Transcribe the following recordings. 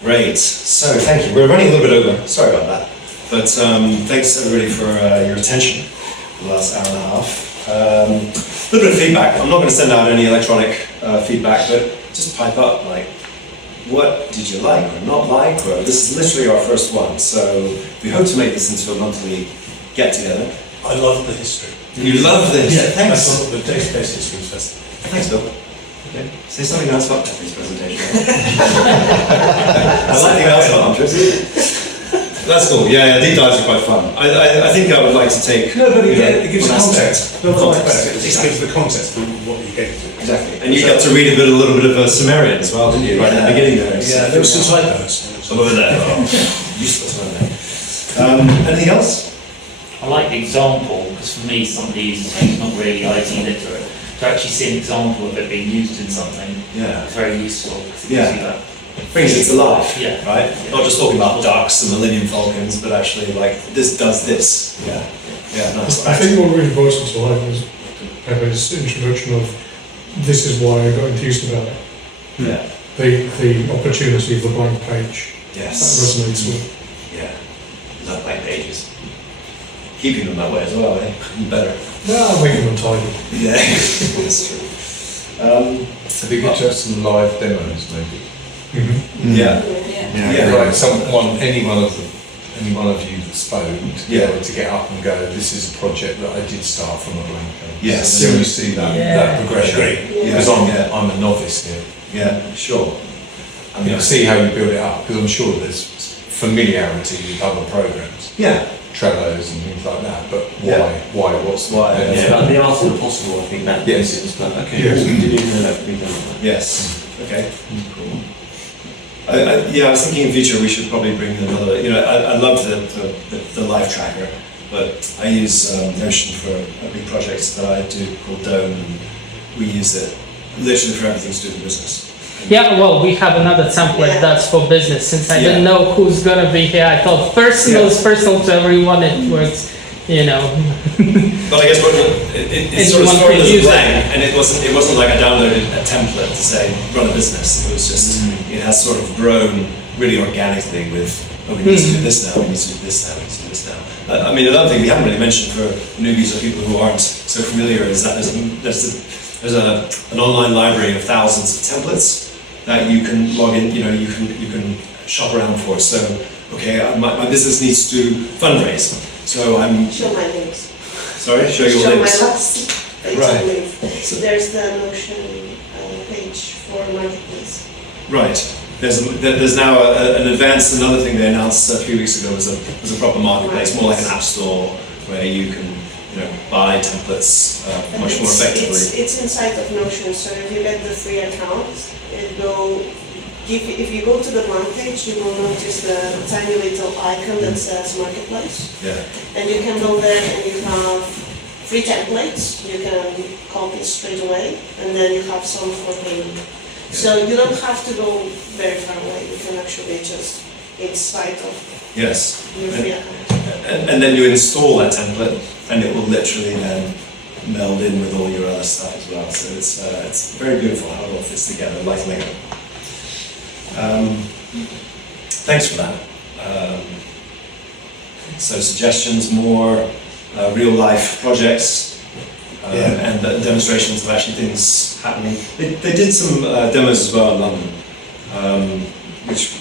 Great. So thank you. We're running a little bit over. Sorry about that. But thanks everybody for your attention for the last hour and a half. A little bit of feedback. I'm not going to send out any electronic feedback, but just pipe up. Like, what did you like or not like? Or this is literally our first one, so we hope to make this into a monthly get together. I love the history. You love this. Yeah, thanks. I thought the database history was fascinating. Thanks, Bill. Okay. Say something else about Pepe's presentation. Something else about interest. That's cool. Yeah, deep dives are quite fun. I think I would like to take. No, but it gives context. No context. context. It just gives the context of what you get to. Exactly. And you got to read a little bit of Sumerian as well, didn't you? Right at the beginning there. Yeah, there was some typos. Some over there. Useless, weren't they? Anything else? I like the example, because for me, somebody who's not really IT literate, to actually see an example of it being used in something, is very useful. Because it gives you that. Brings it to life, Yeah. right? Yeah. Not just talking about ducks and Millennium Falcons, but actually like, this does this. Yeah, nice. I think what really brought it to life was Pepe's introduction of this is why I got enthused about it. Yeah. The opportunity of the blank page. Yes. That resonates with. Yeah. Love blank pages. Keeping them that way as well, eh? Better. No, I'm making them tidy. Yeah, that's true. It'd be good to have some live demos, maybe. Yeah. Like any one of you that spoke to be able to get up and go, this is a project that I did start from a blank page. Yes. And then you see that progression. Because I'm a novice here. Yeah, sure. I mean, see how you build it up, because I'm sure there's familiarity with other programs. Yeah. Trellos and things like that, but why? Yeah. What's Why? Yeah, like the art of the possible, I think that Yes. is, but okay, Yes. we didn't know that could be done. Yes. Okay. Cool. I was thinking in future we should probably bring another. I love the live tracker, but I use Notion for a big project that I do called Dome, and we use it literally for everything to do with business. Yeah, well, we have another template that's for business. Since I didn't Yeah. know who's gonna be here, I thought personal is personal to everyone. It was, But I guess it sort of started as a blank, and it wasn't like I downloaded a template to say run a business. It was just it has sort of grown really organically with we need to do this now, we need to do this now, we need to do this now. I mean, another thing we haven't really mentioned for newbies or people who aren't so familiar is that there's an online library of thousands of templates that you can log in. You can shop around for. So my business needs to fundraise. So I'm. Show my links. Sorry, show your Show links. my last page Right. link. There's the Notion page for marketplace. Right. There's now an advanced. Another thing they announced a few weeks ago was a proper marketplace, more like an app store where you can buy templates much more effectively. It's inside of Notion, so if you get the free account, it will. If you go to the blank page, you will notice the tiny little icon that says marketplace. Yeah. And you can go there and you have free templates. You can copy straight away, and then you have some for payment. So you don't have to go very far away. You can actually just inside of Yes. your free account. And then you install that template, and it will literally then meld in with all your other stuff as well. So it's very beautiful how it all fits together, like Lego. Thanks for that. So suggestions, more real life projects, and demonstrations of actually things happening. They did some demos as well in London, which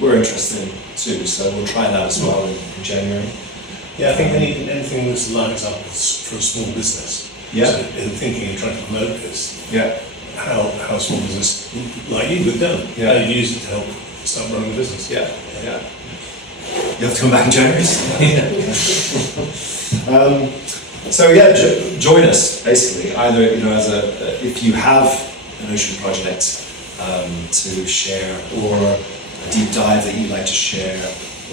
were interesting too. So we'll try that as well in January. Yeah, I think they need anything that's lines up for a small business. Yeah. So in thinking of trying to promote this, Yeah. how small business like you would done, Yeah. how you use it to help start running a business. Yeah. You have to come back in January. Join us basically. Either if you have an ocean project to share, or a deep dive that you'd like to share,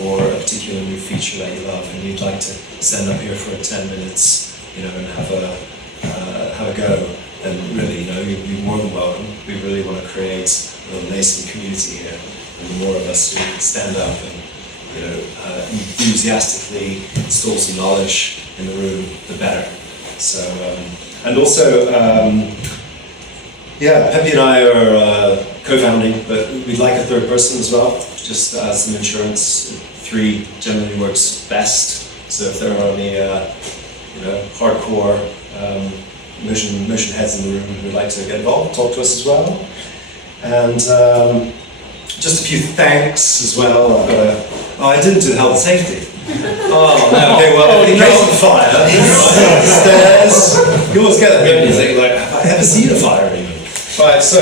or a particular new feature that you love and you'd like to send up here for 10 minutes, and have a go, then really, you'd be more than welcome. We really want to create a nascent community here, and the more of us who stand up and enthusiastically install some knowledge in the room, the better. So, and also, Pepe and I are co-founding, but we'd like a third person as well. just as an insurance. 3 generally works best. So if there are any hardcore motion heads in the room who would like to get involved, talk to us as well. And just a few thanks as well. I didn't do health and safety. Oh, no, okay, well, in case of fire, stairs, you always get that bit and you think, like, have I ever seen a fire even? Right, so,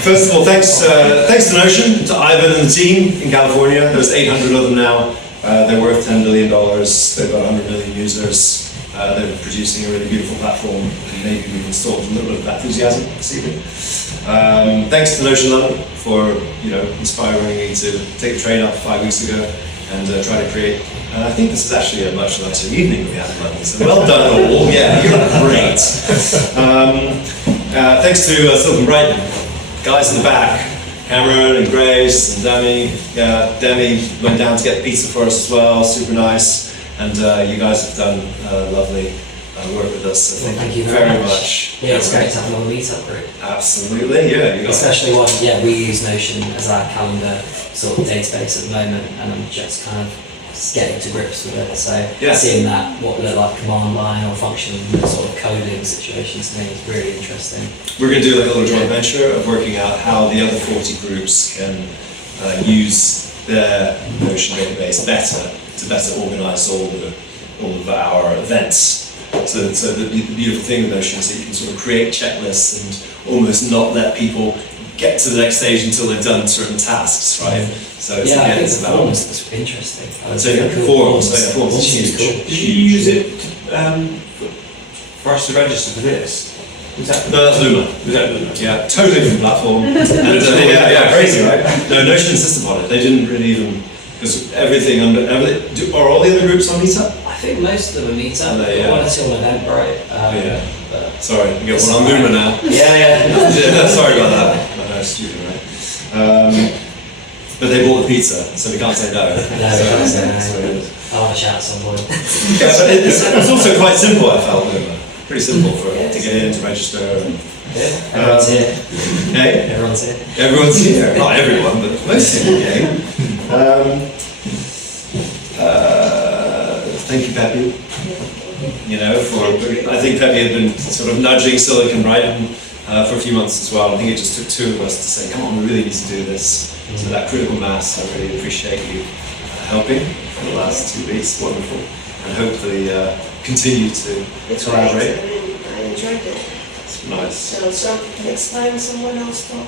first of all, thanks to Notion, to Ivan and the team in California. There's 800 of them now. They're worth $10 billion. They've got 100 million users. They're producing a really beautiful platform, and maybe we've installed a little bit of enthusiasm this evening. Thanks to Notion London for inspiring me to take the train up 5 weeks ago and try to create. And I think this is actually a much nicer evening we had in London. So well done all. Yeah, you're great. Thanks to Silicon Brighton, guys in the back. Cameron and Grace and Demi. Yeah, Demi went down to get pizza for us as well, super nice. And you guys have done lovely work with us, so thank you very much. Yeah, it's great to have another meetup group. Absolutely, yeah. Especially one, we use Notion as our calendar sort of database at the moment, and I'm just kind of getting to grips with it. So seeing that, what would it like command line or function sort of coding situations to me is really interesting. We're going to do like a little joint venture of working out how the other 40 groups can use their Notion database to better organise all of our events. So the beautiful thing with Notion is that you can sort of create checklists and almost not let people get to the next stage until they've done certain tasks, right? So it's, I think it's the about forms is interesting. Forms is huge. Did you use it for us to register for this? No, that's Luma. Was that Luma? Yeah, totally different platform. And, crazy, right? No, Notion insisted on it. They didn't really even, because everything are all the other groups on Meetup? I think most of them are Meetup. One or two on Eventbrite. Sorry, I get one on Luma now. Yeah. Sorry about that. I know, it's stupid, right? But they bought the pizza, so we can't say no. I'll have a chat at some point. Yeah, but it's also quite simple, I felt, Luma. Pretty simple to get in, to register. And, everyone's here. Hey? Everyone's here. Everyone's here. Not everyone, but most of the game. Thank you, Peppy. I think Peppy had been sort of nudging Silicon Brighton for a few months as well. I think it just took 2 of us to say, come on, we really need to do this. So that critical mass, I really appreciate you helping for the last 2 weeks. Wonderful. And hopefully continue to collaborate. I enjoyed it. It's nice. So next time someone else talk.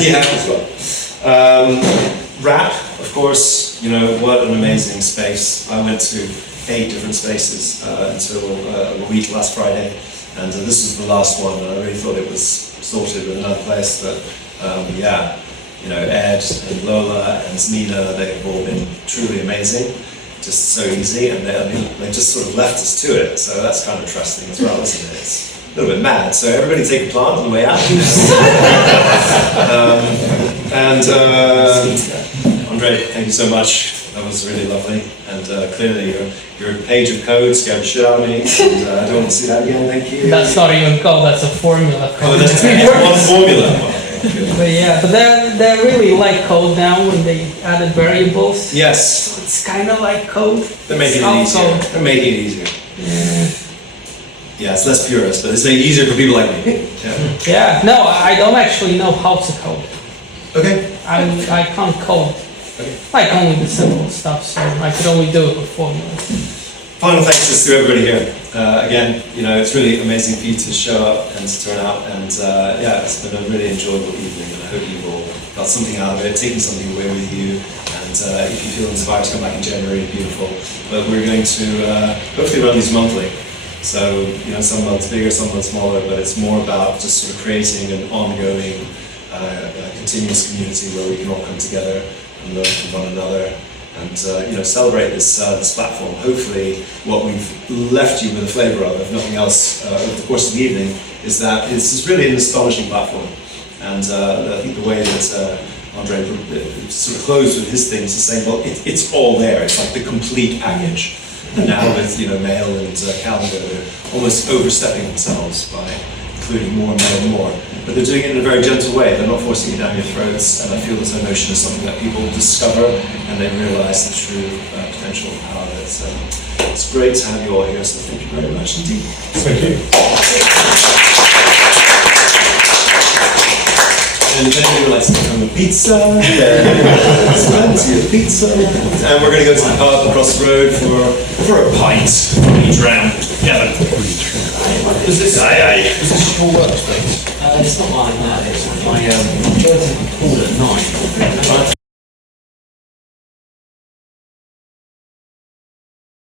Yeah, as well. Wrap, of course, what an amazing space. I went to 8 different spaces until a week last Friday, and this was the last one, and I really thought it was sorted with another place, but Ed and Lola and Nina, they've all been truly amazing, just so easy, and they just sort of left us to it, so that's kind of trusting as well, isn't it? It's a little bit mad, so everybody take a plant on the way out. Andre, thank you so much. That was really lovely, and clearly your page of code scared the shit out of me, and I don't want to see that again, thank you. That's not even code, that's a formula. Oh, that's one formula. But they're really like code now when they added variables. Yes. So it's kind of like code. They're making it easier. They're making it easier. Yeah, it's less purist, but it's making it easier for people like me. Yeah, no, I don't actually know how to code. Okay. I can't code. Like only the simple stuff, so I could only do it with formulas. Final thanks to everybody here. Again, it's really amazing for you to show up and to turn out, and it's been a really enjoyable evening, and I hope you've all got something out of it, taken something away with you, and if you feel inspired to come back in January, beautiful. But we're going to hopefully run these monthly. So, some months bigger, some months smaller, but it's more about just sort of creating an ongoing, continuous community where we can all come together and learn from one another, and celebrate this platform. Hopefully, what we've left you with a flavour of, if nothing else, over the course of the evening, is that this is really an astonishing platform. And I think the way that Andre sort of closed with his things is saying, well, it's all there. It's like the complete package. And now with mail and calendar, they're almost overstepping themselves by including more and more and more. but they're doing it in a very gentle way. They're not forcing it down your throats, and I feel this emotion is something that people discover and they realise the true potential power of it. So it's great to have you all here, so thank you very much indeed. Thank you. And if anybody would like to become a pizza, there's plenty of pizza. And we're going to go to the pub across the road for a pint, each round. Yeah. Is this Aye. is this your workspace? It's not mine, no. I called at 9.